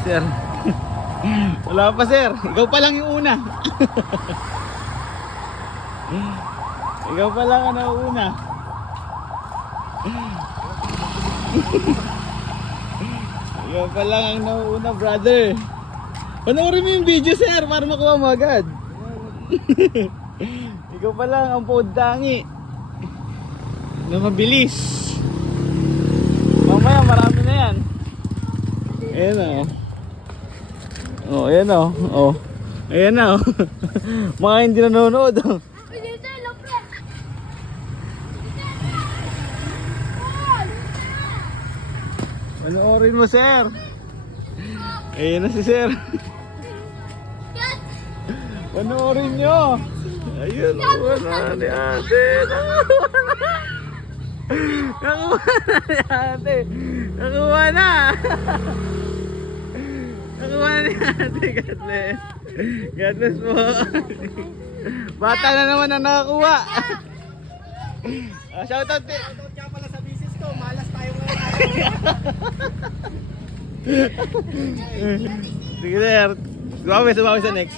Sir. Wala pa sir. Ikaw pa lang yung una. Ikaw pa lang ang nauna. Ikaw pa lang ang nauna, brother. Panoorin mo yung video sir para makuha mo agad. Ikaw pa lang ang podangi na mabilis. Mamaya marami na yan. Ayan o. Oh, ayan o. Oh. Ayan na o. Mga hindi nanonood o. Panoorin mo sir. Ayan na si sir. Panoorin nyo. Ayun, wala ni ate. Nakuha na ni ate. Nakuha na. Nakuha na ni ate. God bless. God bless po. Bata na naman ang nakakuha. Shoutout din. Shoutout ka pala sa business ko. Malas tayo ngayon. Sige sir. Sumawi sa next.